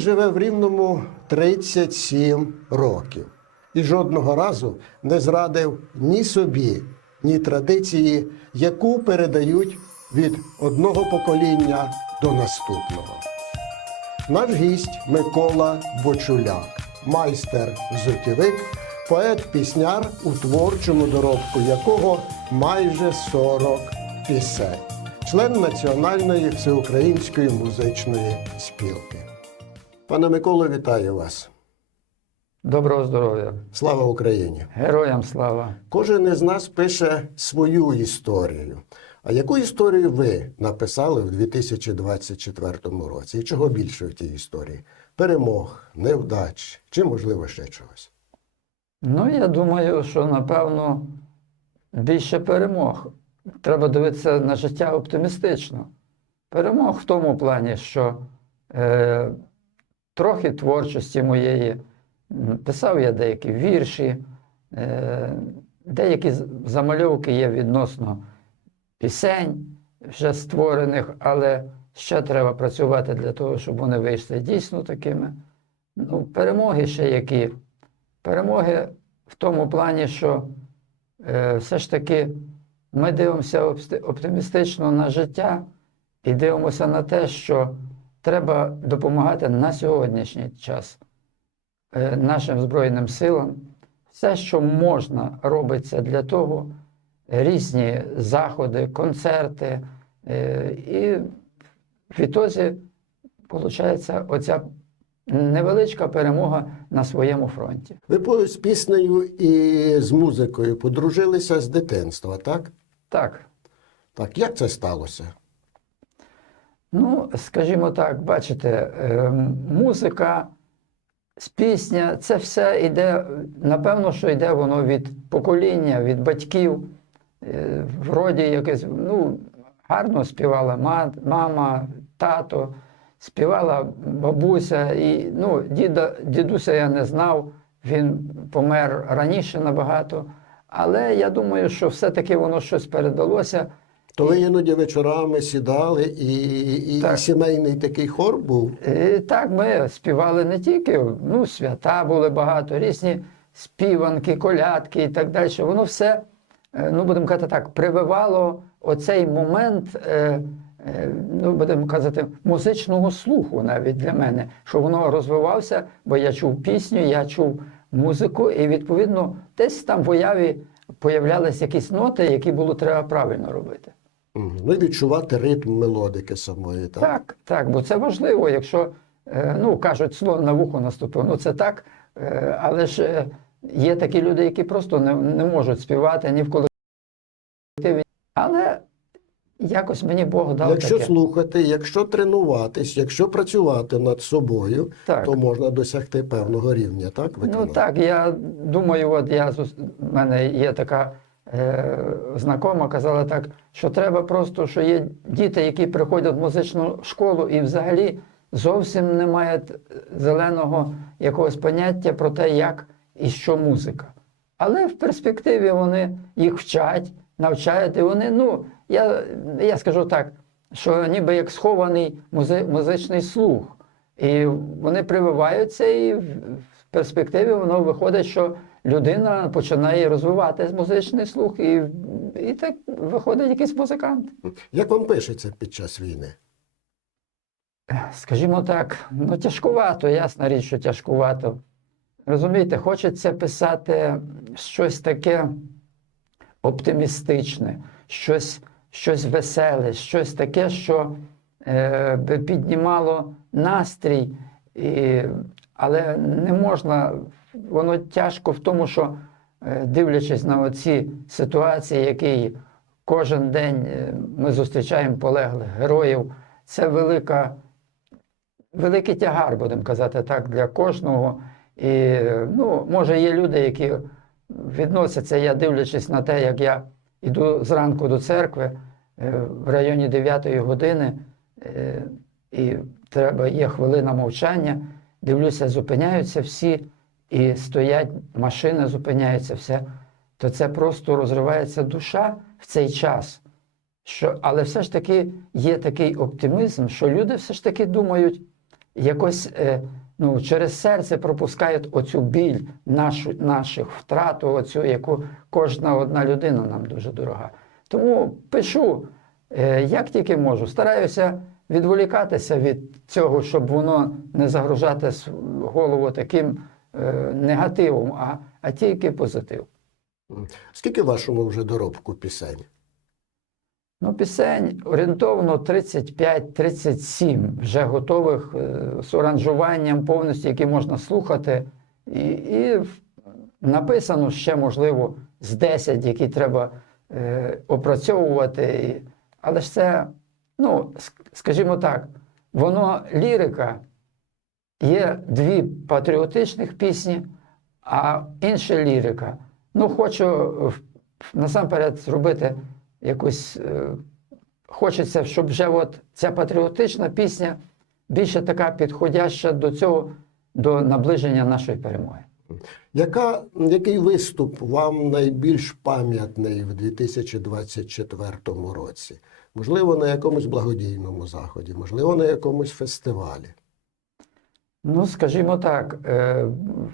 Живе в Рівному 37 років і жодного разу не зрадив ні собі, ні традиції, яку передають від одного покоління до наступного. Наш гість Микола Бочуляк, майстер взуттєвик, поет-пісняр, у творчому доробку якого майже 40 пісень, член Національної всеукраїнської музичної спілки. Пане Миколо, вітаю вас. Доброго здоров'я. Слава Україні! Героям слава. Кожен із нас пише свою історію. А яку історію ви написали в 2024 році? І чого більше в тій історії? Перемог, невдач чи, можливо, ще чогось? Ну, я думаю, що напевно більше перемог. Треба дивитися на життя оптимістично. Перемог в тому плані, що е, трохи творчості моєї. Писав я деякі вірші, е, деякі замальовки є відносно пісень вже створених, але ще треба працювати для того, щоб вони вийшли дійсно такими. Ну, перемоги ще які. Перемоги в тому плані, що е, все ж таки ми дивимося оптимістично на життя і дивимося на те, що треба допомагати на сьогоднішній час е, нашим Збройним силам. Все, що можна, робиться для того, різні заходи, концерти. е, І в ітозі, виходить, оця невеличка перемога на своєму фронті. Ви з піснею і з музикою подружилися з дитинства, так? Так. Так, як це сталося? Ну, скажімо так, бачите, е, музика, пісня, це все йде, напевно, що йде воно від покоління, від батьків. Е, Вроді якесь, ну, гарно співала мама, тато, співала бабуся. І, ну, діда, дідуся я не знав, він помер раніше набагато. Але я думаю, що все-таки воно щось передалося. То ви іноді вечорами сідали і, і, Так. і сімейний такий хор був. І так, ми співали не тільки, ну, свята були багато, різні співанки, колядки і так далі. Воно все, е, ну, будемо казати так, прививало оцей момент, е, е, ну, будемо казати, музичного слуху навіть для мене, що воно розвивався, бо я чув пісню, я чув музику, і відповідно десь там в уяві появлялись якісь ноти, які було треба правильно робити. Ну і відчувати ритм мелодики самої. Так? Так, так, бо це важливо, якщо, е, ну, кажуть, слон на вухо наступив, ну це так, е, але ж е, є такі люди, які просто не, не можуть співати ні в колективі. Але якось мені Бог дав Якщо таке. слухати, якщо тренуватись, якщо працювати над собою, Так. то можна досягти певного рівня, так? Ну так, я думаю, от я в мене є така е, знакома, казала так, що треба просто, що є діти, які приходять в музичну школу і взагалі зовсім не мають зеленого якогось поняття про те, як і що музика. Але в перспективі вони їх вчать, навчають, і вони, ну, я, я скажу так, що ніби як схований музи, музичний слух. І вони прививаються, і в перспективі воно виходить, що людина починає розвивати музичний слух, і, і так виходить якийсь музикант. Як вам пишеться під час війни? Скажімо так, ну тяжкувато, ясна річ, що тяжкувато. Розумієте, хочеться писати щось таке оптимістичне, щось, щось веселе, щось таке, що е, піднімало настрій, і, але не можна, воно тяжко в тому, що е, дивлячись на оці ситуації, які кожен день е, ми зустрічаємо полеглих героїв, це велика великий тягар, будемо казати так, для кожного. І ну, може, є люди, які відносяться, я дивлячись на те, як я йду зранку до церкви е, в районі 9 години, і треба, є хвилина мовчання, дивлюся, зупиняються всі, і стоять машини, зупиняються все, то це просто розривається душа в цей час. Що, але все ж таки є такий оптимізм, що люди все ж таки думають, якось е, ну, через серце пропускають оцю біль нашу, наших втрат, оцю, яку кожна одна людина нам дуже дорога. Тому пишу, е, як тільки можу, стараюся відволікатися від цього, щоб воно не загружати голову таким негативом, а, а тільки позитив. Скільки вашому вже доробку пісень? Ну, пісень орієнтовно 35-37 вже готових е, з оранжуванням повністю, які можна слухати. І, і написано ще, можливо, з 10, які треба е, опрацьовувати. Але ж це, ну, скажімо так, воно лірика. Є дві патріотичних пісні, а інша лірика. Ну, хочу е, насамперед зробити якусь. е, Хочеться, щоб вже от ця патріотична пісня більше така підходяща до цього, до наближення нашої перемоги. Яка, який виступ вам найбільш пам'ятний в 2024 році? Можливо, на якомусь благодійному заході, можливо, на якомусь фестивалі. Ну, скажімо так, е,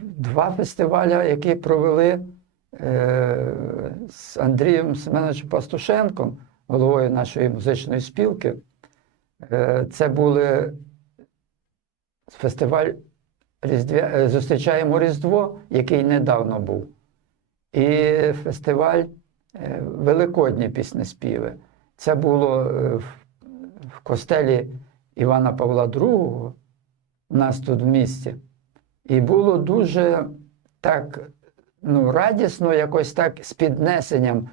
два фестивалі, які провели е, з Андрієм Семеновичем Пастушенком, головою нашої музичної спілки. Е, Це були фестиваль Різдвя... Зустрічаємо Різдво, який недавно був, і фестиваль Великодні піснеспіви. Це було в костелі Івана Павла II нас тут в місті. І було дуже так ну, радісно, якось так з піднесенням.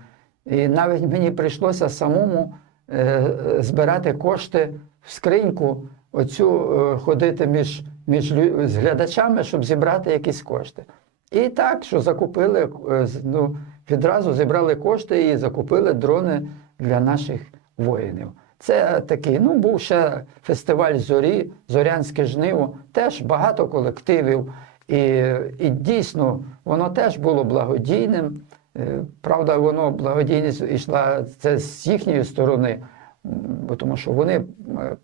І навіть мені прийшлося самому е, збирати кошти в скриньку, оцю е, ходити між, між з глядачами, щоб зібрати якісь кошти. І так, що закупили, е, ну, відразу зібрали кошти і закупили дрони для наших воїнів. Це такий, ну, був ще фестиваль зорі, Зорянське жниво, теж багато колективів. І, і дійсно, воно теж було благодійним. Е, Правда, воно благодійність йшла це з їхньої сторони, бо тому що вони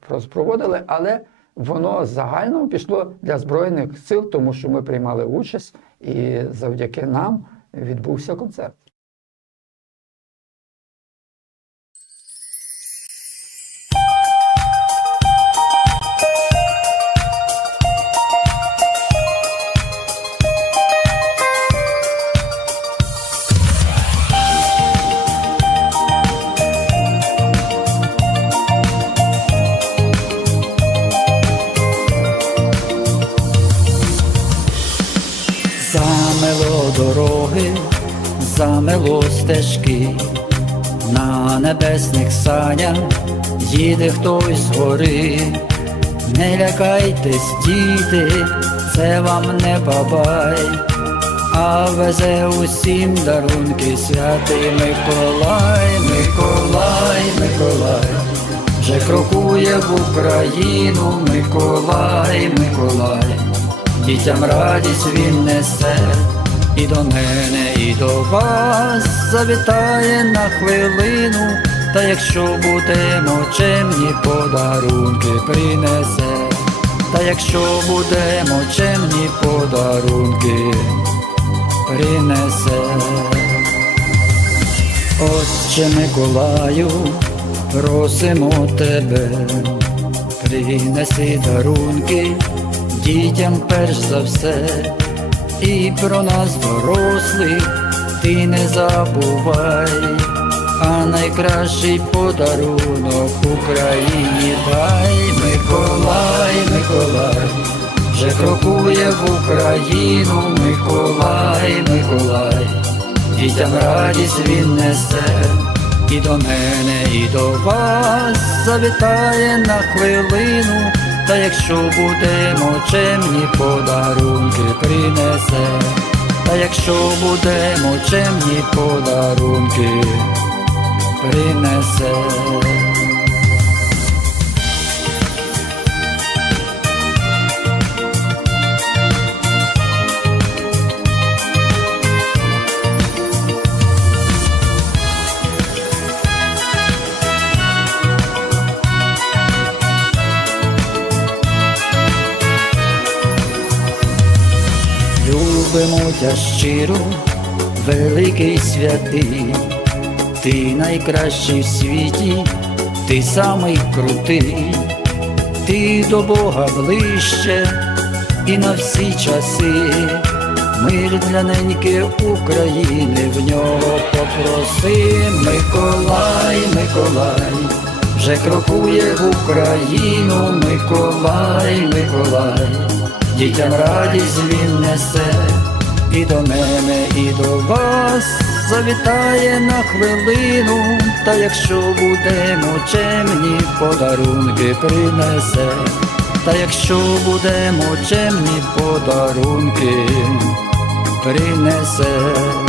е, проводили, але воно загально пішло для Збройних сил, тому що ми приймали участь, і завдяки нам відбувся концерт. Хтось з гори. Не лякайтесь, діти, це вам не бабай, а везе усім дарунки святий Миколай, Миколай, Миколай, вже крокує в Україну, Миколай, Миколай. Дітям радість він несе, і до мене, і до вас. Завітає на хвилину, та якщо будемо чемні, подарунки принесе, та якщо будемо чемні, подарунки принесе. Отче Миколаю, просимо тебе, принеси дарунки дітям перш за все, і про нас, дорослих, ти не забувай, а найкращий подарунок Україні. Дай Миколай, Миколай, вже крокує в Україну, Миколай, Миколай, дітям радість він несе. І до мене, і до вас завітає на хвилину, та якщо будемо чемні, подарунки принесе, та якщо будемо чемні, подарунки принесе. Любимо тя щиро, великий святий ти найкращий в світі, ти самий крутий, ти до Бога ближче і на всі часи. Мир для неньки України, в нього попроси. Миколай, Миколай, вже крокує в Україну, Миколай, Миколай, дітям радість він несе, і до мене, і до вас завітає на хвилину, та якщо будемо чемні, подарунки принесе, та якщо будемо чемні, подарунки принесе.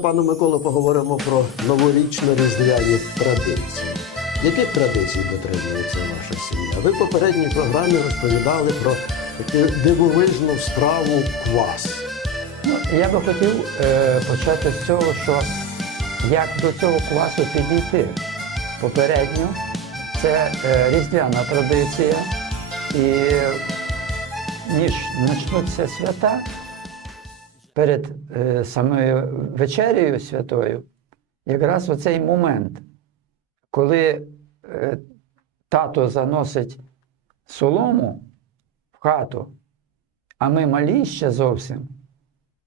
Тепер, пане поговоримо про новорічно-різдвяні традиції. Яких традицій дотримується ваша сім'я? Ви в попередній програмі розповідали про таку дивовижну справу квас. Ну, я би хотів е, почати з цього, що як до цього квасу підійти. Попередньо це е, різдвяна традиція, і ніж почнуться свята перед е, самою вечерею святою, якраз оцей момент, коли е, тато заносить солому в хату, а ми малі ще зовсім.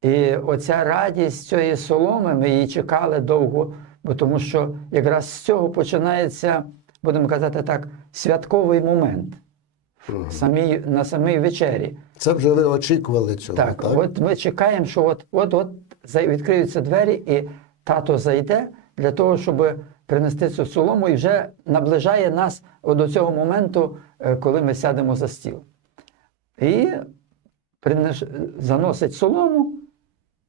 І оця радість цієї соломи, ми її чекали довго, бо тому що якраз з цього починається, будемо казати так, святковий момент Мгм. самій, на самій вечері. Це вже ви очікували цього, Так, так? от ми чекаємо, що от, от, от відкриються двері, і тато зайде для того, щоб принести цю солому, і вже наближає нас до цього моменту, е, коли ми сядемо за стіл. І принеш... заносить солому,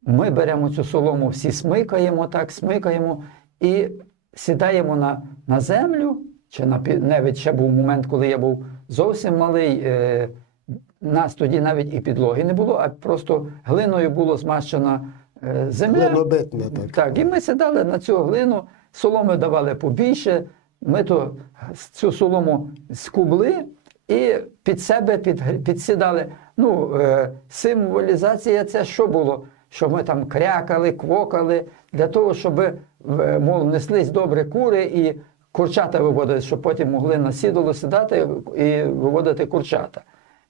ми беремо цю солому, всі смикаємо, так, смикаємо і сідаємо на, на землю, чи на навіть ще був момент, коли я був зовсім малий. Е... Нас тоді навіть і підлоги не було, а просто глиною було змащена е, земля. Глинобитна, так. Так, і ми сідали на цю глину, соломи давали побільше. Ми то цю солому скубли і під себе під, підсідали. Ну, е, символізація це що було? Що ми там крякали, квокали для того, щоб е, мов неслись добре кури і курчата виводити, щоб потім могли на сідало сідати і виводити курчата.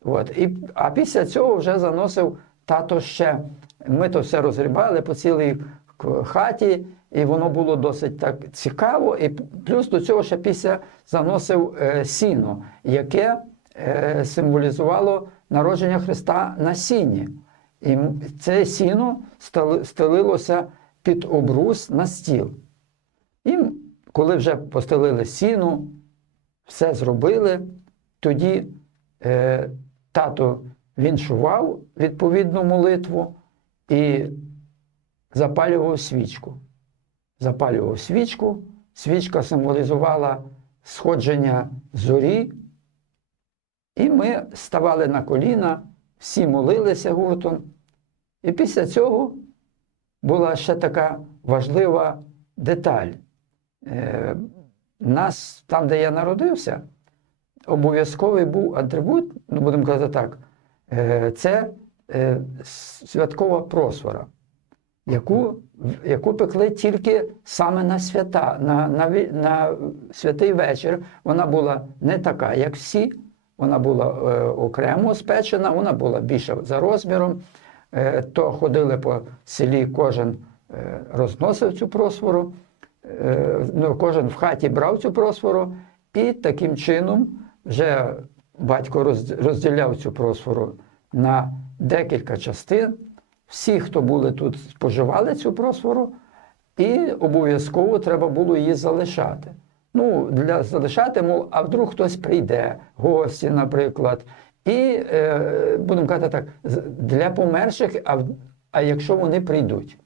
От. І, а після цього вже заносив тато ще. Ми то все розгрібали по цілій хаті, і воно було досить так цікаво. І плюс до цього ще після заносив е, сіно, яке е, символізувало народження Христа на сіні. І це сіно стелилося під обрус на стіл. І коли вже постелили сіно, все зробили, тоді е, тато віншував відповідну молитву і запалював свічку. Запалював свічку, свічка символізувала сходження зорі, і ми ставали на коліна, всі молилися гуртом. І після цього була ще така важлива деталь. Е, нас, там, де я народився, обов'язковий був атрибут, ну будемо казати так, е, це е, святкова просвора, яку, яку пекли тільки саме на свята, на, на, на святий вечір. Вона була не така, як всі, вона була е, окремо спечена, вона була більша за розміром. То ходили по селі, кожен розносив цю просвору, ну, кожен в хаті брав цю просвору, і таким чином вже батько розділяв цю просвору на декілька частин. Всі, хто були тут, споживали цю просвору, і обов'язково треба було її залишати. Ну, для залишати, мов, а вдруг хтось прийде, гості, наприклад. І е, будемо казати так, для померших, а, а якщо вони прийдуть.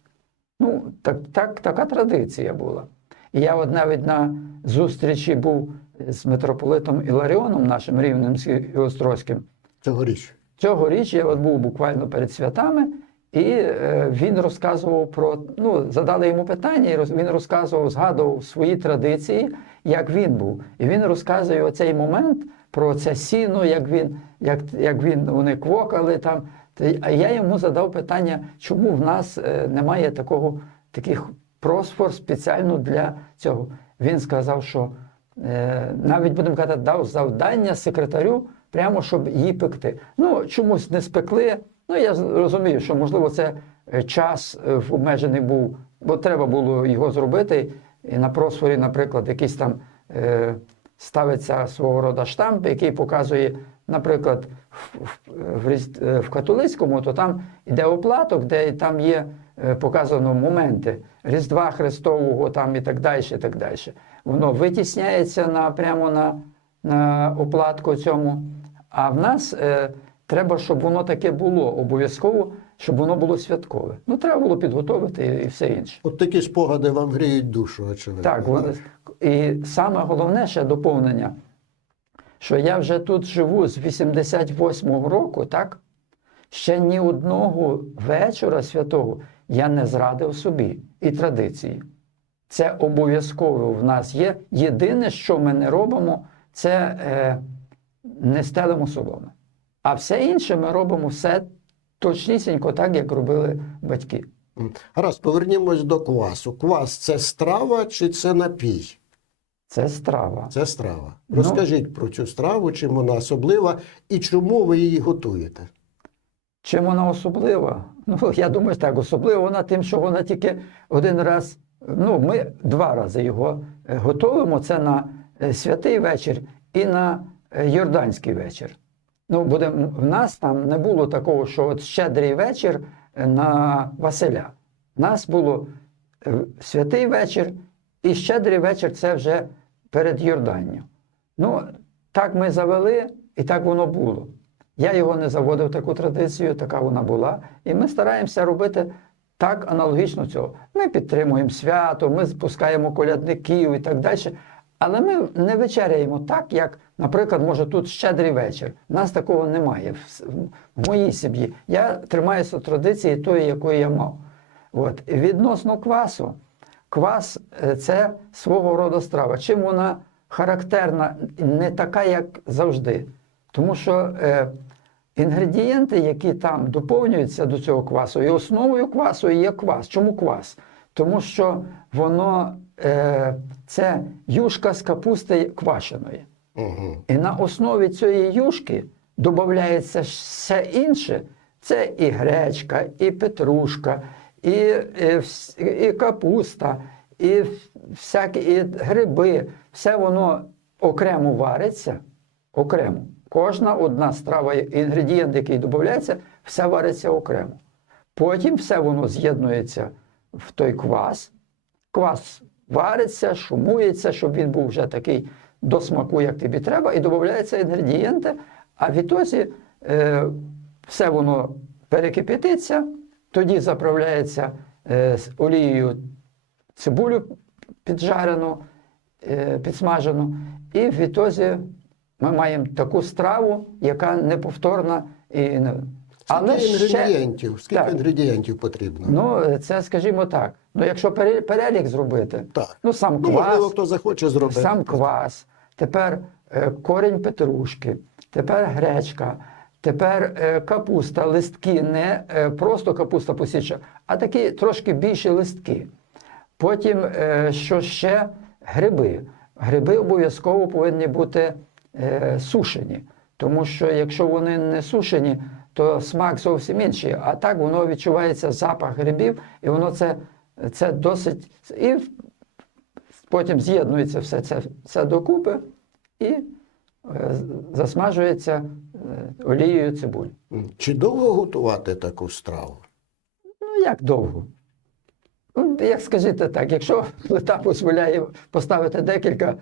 Ну, так, так, така традиція була. І я от навіть на зустрічі був з митрополитом Іларіоном, нашим рівненським і острозьким. Цьогоріч. Цьогоріч я от був буквально перед святами, і е, він розказував про ну, задали йому питання, і він розказував, згадував свої традиції, як він був. І він розказує оцей момент про це сіно, як він, як, як він вони квокали там. А я йому задав питання, чому в нас е, немає такого таких просфор спеціально для цього. Він сказав, що навіть будемо казати, дав завдання секретарю, прямо щоб її пекти. Ну, чомусь не спекли. Ну, я розумію, що можливо це е, час е, обмежений був, бо треба було його зробити. І на просфорі, наприклад, якийсь там е, ставиться свого роду штамп, який показує, наприклад, в, в, е, католицькому, то там йде оплаток, де там є е, показано моменти Різдва Христового там і так далі. І так далі. Воно витісняється на, прямо на, на оплатку цьому. А в нас е, треба, щоб воно таке було обов'язково, щоб воно було святкове. Ну, треба було підготовити і, і все інше. От такі спогади вам гріють душу, очевидно. Так, і саме головне ще доповнення, що я вже тут живу з 88-го року, так? Ще ні одного вечора святого я не зрадив собі і традиції. Це обов'язково в нас є. Єдине, що ми не робимо, це е, не стелимо соломи. А все інше ми робимо все точнісінько так, як робили батьки. Гаразд, повернімось до квасу. Квас це страва чи це напій? Це страва. Це страва. Ну. Розкажіть про цю страву, чим вона особлива і чому ви її готуєте? Чим вона особлива? Ну, я думаю, так, особлива вона тим, що вона тільки один раз, ну, ми два рази його е, готуємо. Це на е, святий вечір і на е, Йорданський вечір. Ну, буде, в нас там не було такого, що от щедрий вечір на Василя. У нас було святий вечір і щедрий вечір це вже перед Йорданню. Ну, так ми завели, і так воно було. Я його не заводив таку традицію, така вона була. І ми стараємося робити так аналогічно цього. Ми підтримуємо свято, ми спускаємо колядників і так далі. Але ми не вечеряємо так, як, наприклад, може тут щедрий вечір. Нас такого немає в, моїй сім'ї. Я тримаюся традиції тої, якої я мав. От. Відносно квасу, квас е, це свого роду страва. Чим вона характерна, не така, як завжди. Тому що е, інгредієнти, які там доповнюються до цього квасу, і основою квасу є квас. Чому квас? Тому що воно е, це юшка з капусти квашеної. Угу. І на основі цієї юшки додається все інше. Це і гречка, і петрушка, і, і, і капуста, і всякі і гриби. Все воно окремо вариться, окремо. Кожна одна страва, інгредієнт, який додається, все вариться окремо. Потім все воно з'єднується в той квас. Квас вариться, шумується, щоб він був вже такий до смаку, як тобі треба, і додаються інгредієнти, а відтоді е, все воно перекипятиться, тоді заправляється е, олією цибулю піджарену, е, підсмажену, і відтоді ми маємо таку страву, яка неповторна і не. Скільки ще- інгредієнтів? Скільки Так. інгредієнтів потрібно? Ну, це, скажімо так. Ну, якщо пере- перелік зробити, так. ну сам Ну, можливо, хто захоче зробити. сам квас, тепер е, корінь петрушки, тепер гречка, тепер е, капуста, листки, не е, просто капуста посіча, а такі трошки більші листки. Потім, е, що ще гриби. Гриби обов'язково повинні бути сушені, тому що якщо вони не сушені, то смак зовсім інший. А так воно відчувається запах грибів, і воно це, це досить. І потім з'єднується все це, це докупи і е, засмажується е, олією цибулі. Чи довго готувати таку страву? Ну, як довго? Ну, як скажіть так, якщо плита дозволяє поставити декілька е,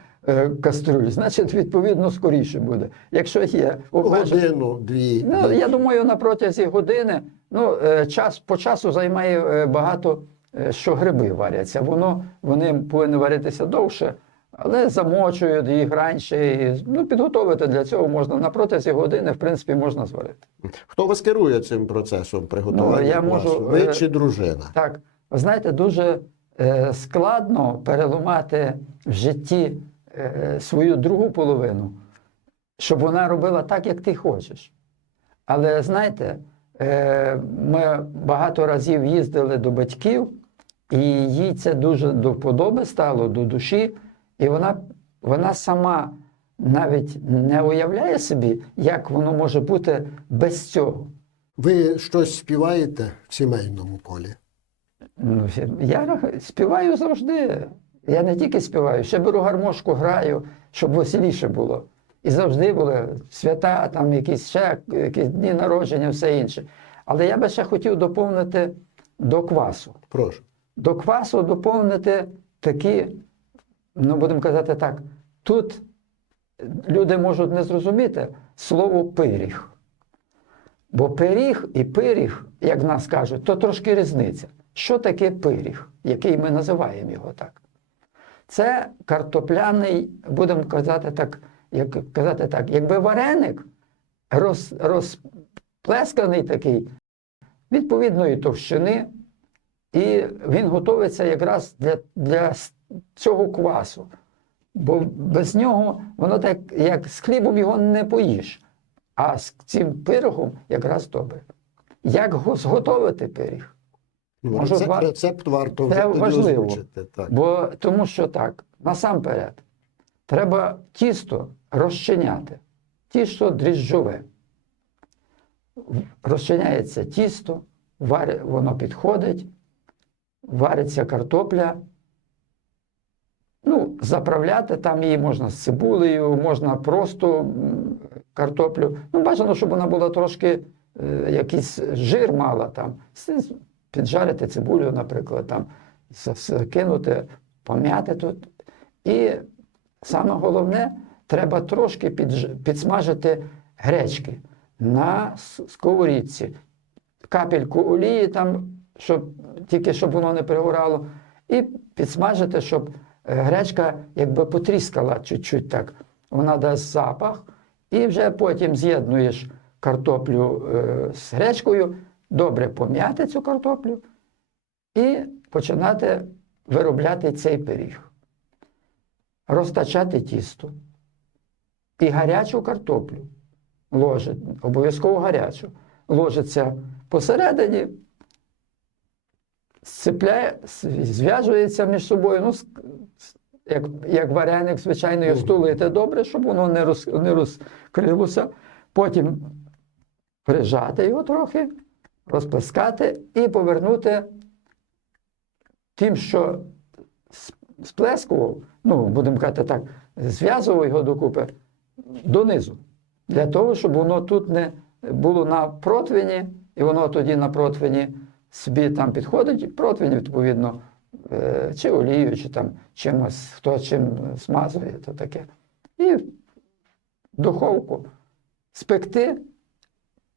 кастрюль, значить, відповідно, скоріше буде. Якщо є обмеження. Годину, дві. Ну, я думаю, на протязі години, ну, е, час, по часу займає е, багато е, що гриби варяться. Воно, вони повинні варитися довше, але замочують їх раніше. І, ну, підготовити для цього можна на протязі години, в принципі, можна зварити. Хто вас керує цим процесом приготування? Ну, я можу, Ви е, чи дружина? Так, знаєте, дуже е, складно переламати в житті е, свою другу половину, щоб вона робила так, як ти хочеш. Але знаєте, е, ми багато разів їздили до батьків, і їй це дуже до вподоби стало, до душі, і вона, вона сама навіть не уявляє собі, як воно може бути без цього. Ви щось співаєте в сімейному колі? Ну, я співаю завжди. Я не тільки співаю, ще беру гармошку, граю, щоб веселіше було. І завжди були свята, там якісь ще якісь дні народження, все інше. Але я би ще хотів доповнити до квасу. Прошу. До квасу доповнити такі, ну будемо казати так, тут люди можуть не зрозуміти слово пиріг. Бо пиріг і пиріг, як нас кажуть, то трошки різниця. Що таке пиріг, який ми називаємо його так? Це картопляний, будемо казати так, як казати так, якби вареник роз, розплесканий такий відповідної товщини, і він готується якраз для, для цього квасу. Бо без нього воно так, як з хлібом його не поїш, а з цим пирогом якраз добре. Як зготовити пиріг? Ну, Можу рецепт, рецепт варто Це вже важливо. озвучити. Так. Бо тому що так, насамперед, треба тісто розчиняти. Тісто дріжджове. Розчиняється тісто, варя- воно підходить, вариться картопля. Ну, заправляти там її можна з цибулею, можна просто картоплю. Ну, бажано, щоб вона була трошки е, якийсь жир мала там. Піджарити цибулю, наприклад, там, закинути, пом'яти тут. І саме головне, треба трошки підсмажити гречки на сковорідці. Капельку олії там, щоб, тільки щоб воно не пригорало, і підсмажити, щоб е, гречка якби потріскала чуть-чуть так. Вона дасть запах, і вже потім з'єднуєш картоплю е, з гречкою, добре пом'яти цю картоплю і починати виробляти цей пиріг. Розтачати тісто і гарячу картоплю ложить, обов'язково гарячу, ложиться посередині, сцепляє, зв'яжується між собою, ну, як, як вареник, звичайно, його стулити добре, щоб воно не, роз, не розкрилося. Потім прижати його трохи, розплескати і повернути тим, що сплескував, ну, будемо казати так, зв'язував його докупи донизу. Для того, щоб воно тут не було на противні, і воно тоді на противні собі там підходить, противень, відповідно, е, чи олією, чи там чимось, хто чим смазує, то таке. І духовку спекти.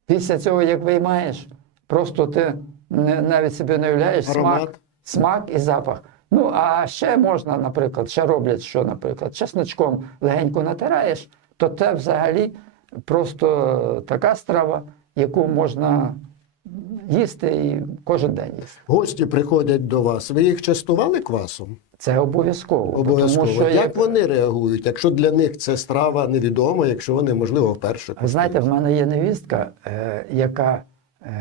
Після цього, як виймаєш, просто ти не, навіть собі не уявляєш смак, смак і запах. Ну, а ще можна, наприклад, ще роблять, що, наприклад, чесночком легенько натираєш, то це взагалі просто така страва, яку можна їсти і кожен день їсти. Гості приходять до вас. Ви їх частували квасом? Це обов'язково. Обов'язково. Тому що як, як, вони реагують? Якщо для них це страва невідома, якщо вони, можливо, вперше ви знаєте, в мене є невістка, е, яка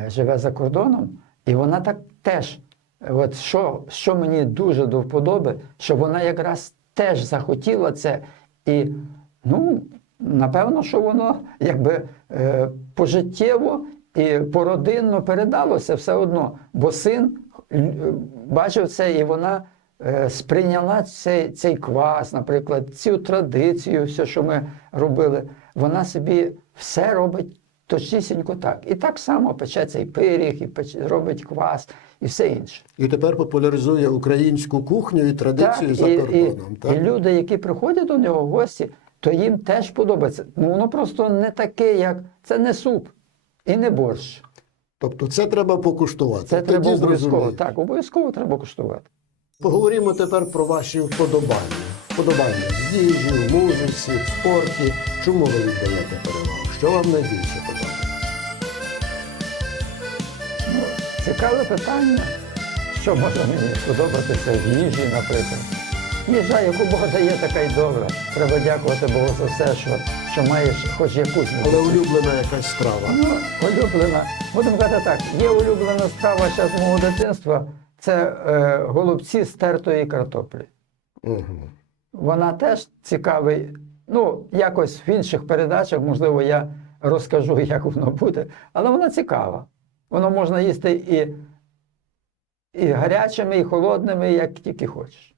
живе за кордоном, і вона так теж, е, от що, що мені дуже до вподоби, що вона якраз теж захотіла це. І, ну, напевно, що воно якби е, пожиттєво і породинно передалося все одно. Бо син е, бачив це, і вона е, сприйняла цей, цей квас, наприклад, цю традицію, все, що ми робили. Вона собі все робить точнісінько так. І так само пече цей пиріг, і пече, робить квас, і все інше. І тепер популяризує українську кухню і традицію за і, кордоном. і, так? і люди, які приходять до нього в гості, то їм теж подобається. Ну воно просто не таке, як це не суп і не борщ. Тобто це треба покуштувати. Це Тоді треба обов'язково. Так, обов'язково треба куштувати. Поговоримо тепер про ваші вподобання. Вподобання в їжі, в музиці, в спорті. Чому ви віддаєте перевагу? Що вам найбільше подобається? Цікаве питання, що може мені сподобатися в їжі, наприклад. Їжа, яку Бог дає, така й добра. Треба дякувати Богу за все, що, що маєш хоч якусь Але улюблена якась страва. Ну, улюблена. Будемо казати так, є улюблена страва зараз мого дитинства, це е, голубці з тертої картоплі. Угу. Вона теж цікавий. Ну, якось в інших передачах, можливо, я розкажу, як воно буде, але вона цікава. Воно можна їсти і, і гарячими, і холодними, як тільки хочеш.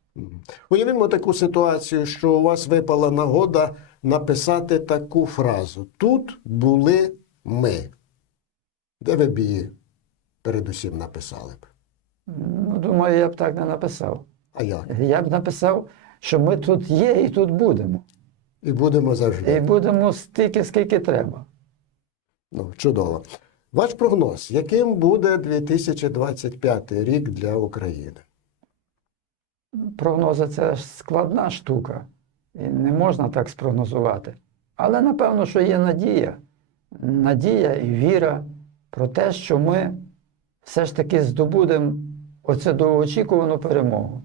Уявімо таку ситуацію, що у вас випала нагода написати таку фразу: Тут були ми. Де ви б її передусім написали б? Ну, думаю, я б так не написав. А як? Я б написав, що ми тут є і тут будемо. І будемо завжди. І будемо стільки, скільки треба. Ну, чудово. Ваш прогноз, яким буде 2025 рік для України? Прогнози це складна штука, і не можна так спрогнозувати. Але напевно, що є надія. Надія і віра про те, що ми все ж таки здобудемо оцю довгоочікувану перемогу.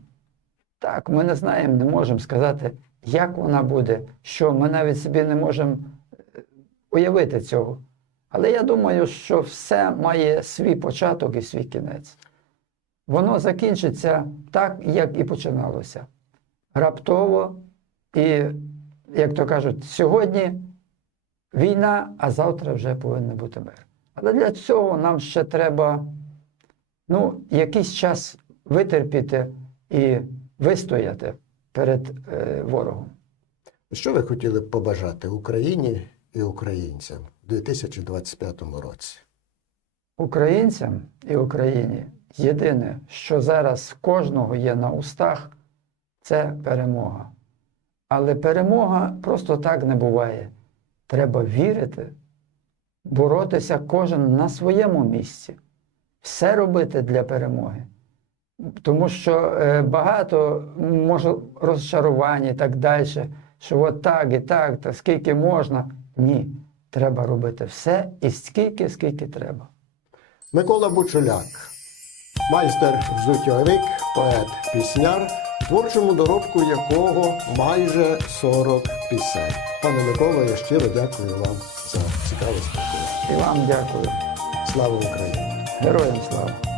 Так, ми не знаємо, не можемо сказати, як вона буде, що ми навіть собі не можемо е, уявити цього. Але я думаю, що все має свій початок і свій кінець. Воно закінчиться так, як і починалося. Раптово, і, як то кажуть, сьогодні війна, а завтра вже повинен бути мир. Але для цього нам ще треба ну, якийсь час витерпіти і вистояти перед е, ворогом. Що ви хотіли побажати Україні і українцям у 2025 році? Українцям і Україні єдине, що зараз кожного є на устах, це перемога. Але перемога просто так не буває. Треба вірити, боротися кожен на своєму місці, все робити для перемоги. Тому що е, багато може розчарувань і так далі, що от так і так, та скільки можна. Ні, треба робити все і скільки, скільки треба. Микола Бучуляк, майстер взуттєвик, поет, пісняр, творчому доробку якого майже 40 пісень. Пане Миколо, я щиро дякую вам за цікаве спілкування. І вам дякую. Слава Україні! Героям слава!